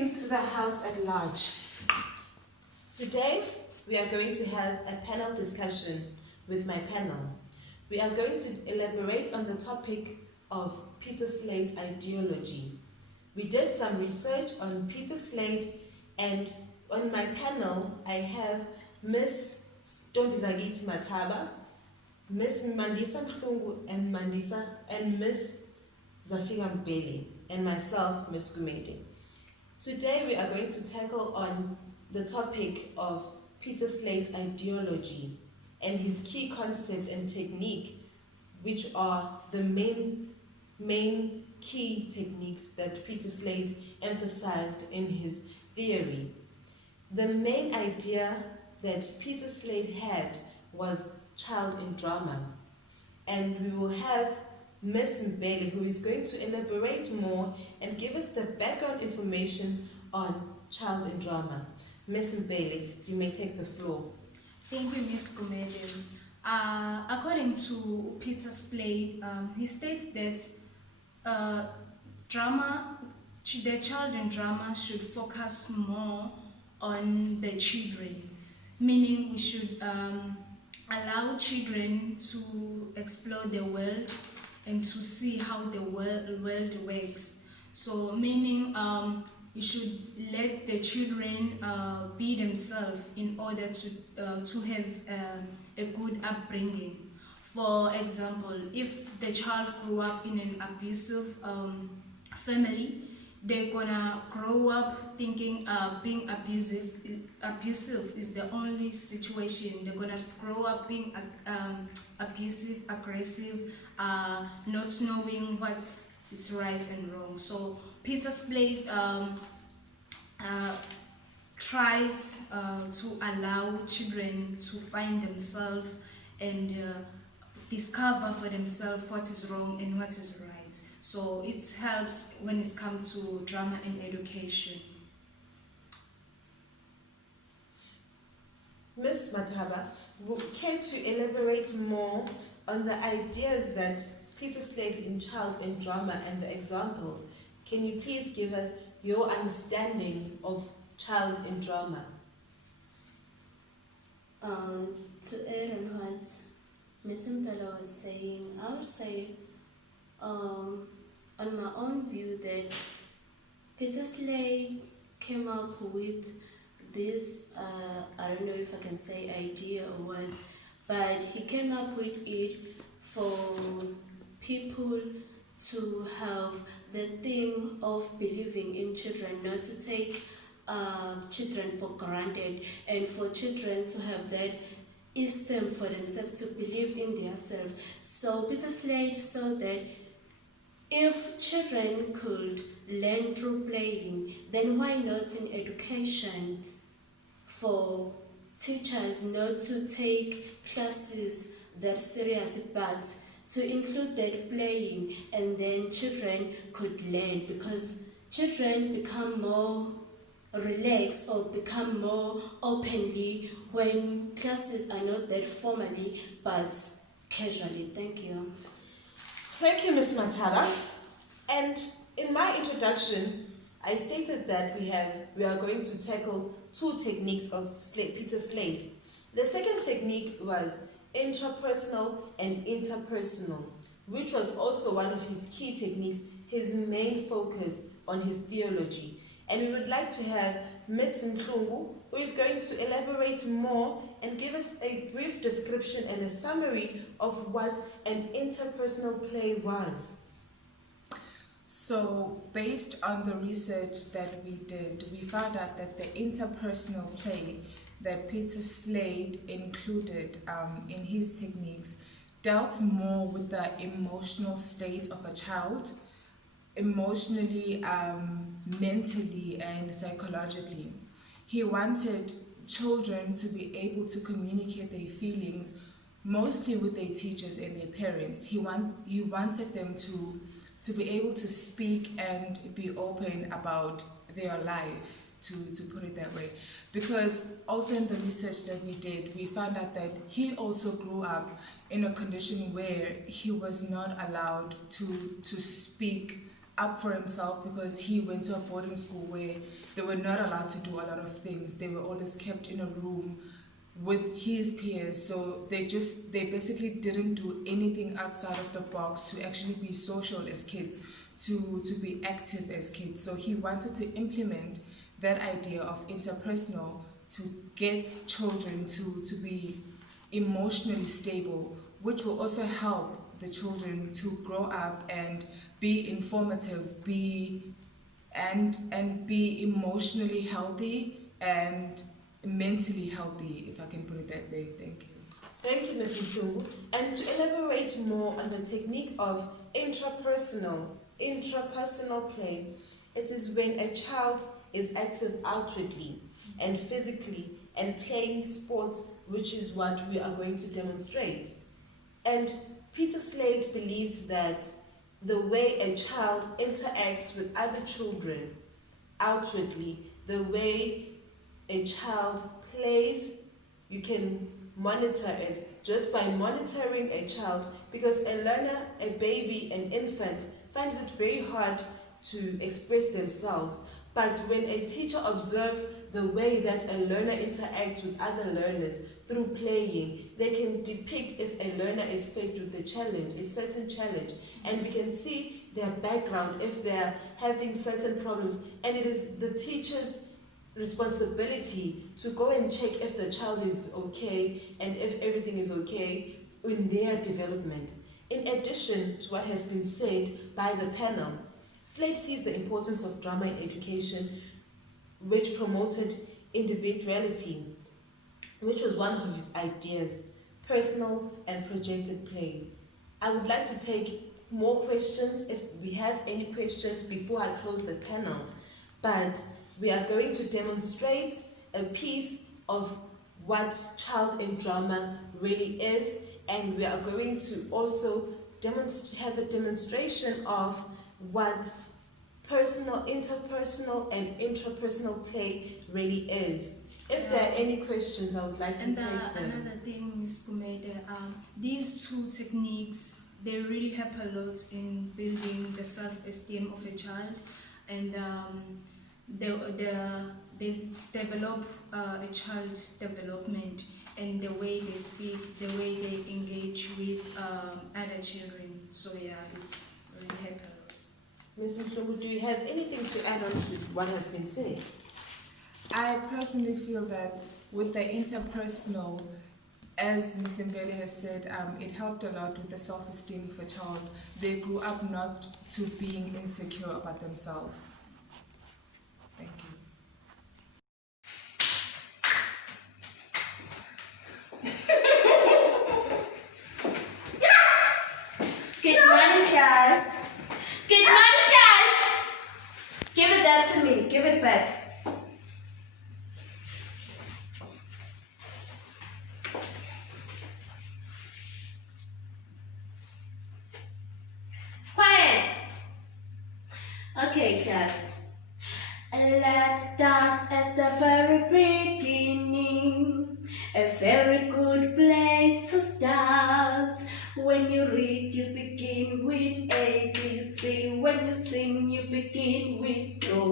Greetings to the house at large. Today, we are going to have a panel discussion with my panel. We are going to elaborate on the topic of Peter Slade's ideology. We did some research on Peter Slade, and on my panel, I have Miss Stombizagiti Mataba, Miss Mandisa Mhlungu and Miss Zafika Mbele, and myself, Miss Gumede. Today we are going to tackle on the topic of Peter Slade's ideology and his key concept and technique, which are the main key techniques that Peter Slade emphasized in his theory. The main idea that Peter Slade had was child in drama, and we will have Miss Mbele, who is going to elaborate more and give us the background information on child in drama. Miss Mbele, you may take the floor. Thank you, Ms. Gumede. According to Peter Slade, he states that the child in drama should focus more on the children, meaning we should allow children to explore the world and to see how the world works. So meaning we should let the children be themselves in order to have a good upbringing. For example, if the child grew up in an abusive family, they're gonna grow up thinking being abusive is the only situation. They're gonna grow up being abusive, aggressive, not knowing what's right and wrong. So Peter Slade tries to allow children to find themselves and discover for themselves what is wrong and what is right. So it helps when it comes to drama and education. Ms. Mataba, would you care to elaborate more on the ideas that Peter Slade in child in drama and the examples? Can you please give us your understanding of child in drama? To add on what Ms. Mbele was saying, I would say on my own view that Peter Slade came up with this, I don't know if I can say idea or what, but he came up with it for people to have the thing of believing in children, not to take children for granted, and for children to have that esteem for themselves, to believe in themselves. So Peter Slade saw that if children could learn through playing, then why not in education for teachers not to take classes that serious, but to include that playing, and then children could learn, because children become more relaxed or become more openly when classes are not that formally but casually. Thank you. Thank you, Ms. Mataba. And in my introduction, I stated that we are going to tackle two techniques of Peter Slade. The second technique was intrapersonal and interpersonal, which was also one of his key techniques, his main focus on his theology. And we would like to have Miss Mhlungu, who is going to elaborate more and give us a brief description and a summary of what an interpersonal play was. So, based on the research that we did, we found out that the interpersonal play that Peter Slade included in his techniques dealt more with the emotional state of a child, emotionally, mentally, and psychologically. He wanted children to be able to communicate their feelings mostly with their teachers and their parents. He wanted them to be able to speak and be open about their life, to put it that way. Because also in the research that we did, we found out that he also grew up in a condition where he was not allowed to speak up for himself because he went to a boarding school where they were not allowed to do a lot of things. They were always kept in a room with his peers, so they basically didn't do anything outside of the box to actually be social as kids, to be active as kids. So he wanted to implement that idea of interpersonal to get children to be emotionally stable, which will also help the children to grow up and be informative, be emotionally healthy and mentally healthy, if I can put it that way. Thank you. Thank you, Ms. Mhlungu. And to elaborate more on the technique of intrapersonal play, it is when a child is active outwardly and physically and playing sports, which is what we are going to demonstrate. And Peter Slade believes that the way a child interacts with other children outwardly, the way a child plays, you can monitor it just by monitoring a child, because a learner, a baby, an infant finds it very hard to express themselves. But when a teacher observes the way that a learner interacts with other learners through playing, they can depict if a learner is faced with a challenge, a certain challenge, and we can see their background if they are having certain problems, and it is the teacher's responsibility to go and check if the child is okay and if everything is okay in their development. In addition to what has been said by the panel, Slade sees the importance of drama in education, which promoted individuality, which was one of his ideas, personal and projected play. I would like to take more questions if we have any questions before I close the panel, but we are going to demonstrate a piece of what child in drama really is, and we are going to also have a demonstration of what interpersonal and intrapersonal play really is. If there are any questions, I would like to take them. Another thing is, Kumede, these two techniques, they really help a lot in building the self-esteem of a child, and they develop a child's development and the way they speak, the way they engage with other children. So yeah, it's really helped a lot. Ms. Mhlungu, do you have anything to add on to what has been said? I personally feel that with the interpersonal, as Ms. Mbele has said, it helped a lot with the self-esteem of a child. They grew up not to being insecure about themselves. Thank you. Good morning, class. Good morning, class. Give it that to me. Give it back. Quiet. Okay, class. Let's start at the very beginning. A very good place to start. When you read, you begin with A, B, C. When you sing, you begin with Do,